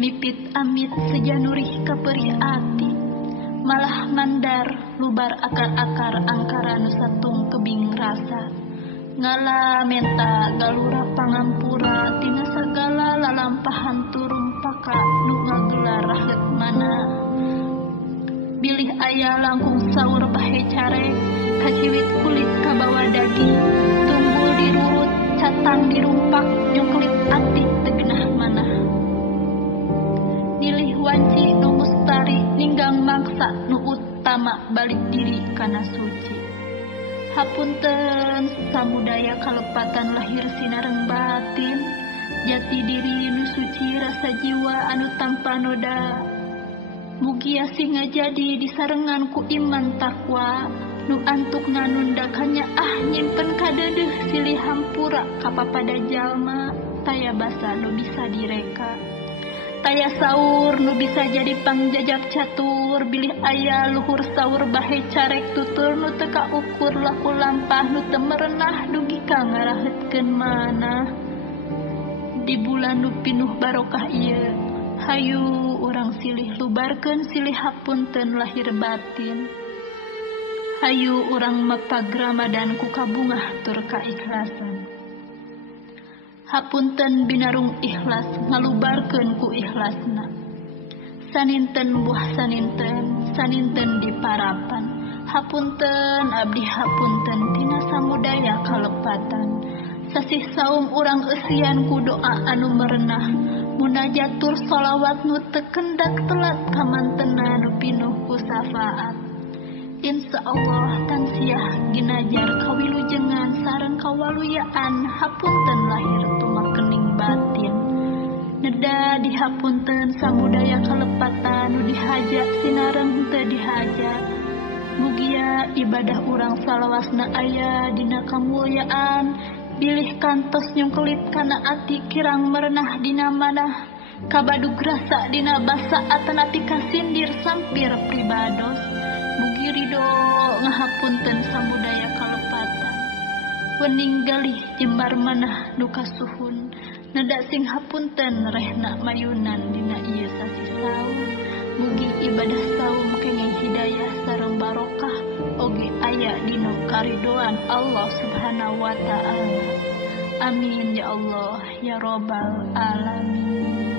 mipit amit sejanurih keperih ati, malah mandar lubar akar-akar angkara nu satung kebing rasa, ngala menta galura pangampura tina sagala lalampahan turung paka nu ngagelar rahet mana. Bilih aya langkung saur bahe care, kaciwit kulit kabawa daging, tunggul dirurut catang dirumpak nyuklit ati tegenah mana. Nilih wanci nu mustari ninggang mangsa nu utama balik diri kana suci. Hapunten samudaya kalepatan lahir sinareng batin, jati diri nu suci rasa jiwa anu tanpa noda. Mugia singa jadi disarengan ku iman takwa, nu antuk nganunda kanya nyimpen kadedeh silih hampura kapapada jalma, taya basa nu bisa direka. Taya saur nu bisa jadi pangjajab catur, bilih aya luhur saur bahe carek tutur nu teka ukur laku lampah nu teu merenah dugi ka ngarahetkeun mana. Di bulan nu pinuh barokah ieu, hayu urang silih lubarkeun silih hapunten lahir batin. Hayu urang mepag Ramadan ku kabungah tur kaikhlasan. Hapunten binarung ikhlas ngalubarkeun ku ikhlasna. Saninten buah saninten, saninten diparapan. Hapunten abdi hapunten tina samudaya kalepatan. Sasih saum urang eusian ku doa anu merenah, munajatur sholawat nu teu kendak telat kamantena nu pinuh ku syafaat. Insya Allah tansiah ginajar kawilujengan sareng kawaluyaan hapunten lahir tumakening batin. Neda dihapunten samudaya kalepatan nu dihaja sinareng teu dihaja. Mugia ibadah urang salawasna aya dina kamulyaan, bilih kantos nyungkelit kana ati kirang merenah dina manah, kabadug rasa dina basa atanapi kasindir sampir pribados. Mugi ridho ngahapunten samudaya kalepatan, wening galih jembar manah nu kasuhun, neda sing hapunten rehna mayunan dina ieu sasi saum. Mugi ibadah saum kenging hidayah sareng barokah oge aya dina karidoan Allah Subhanahu wa taala. Amin ya Allah ya Rabbal alamin.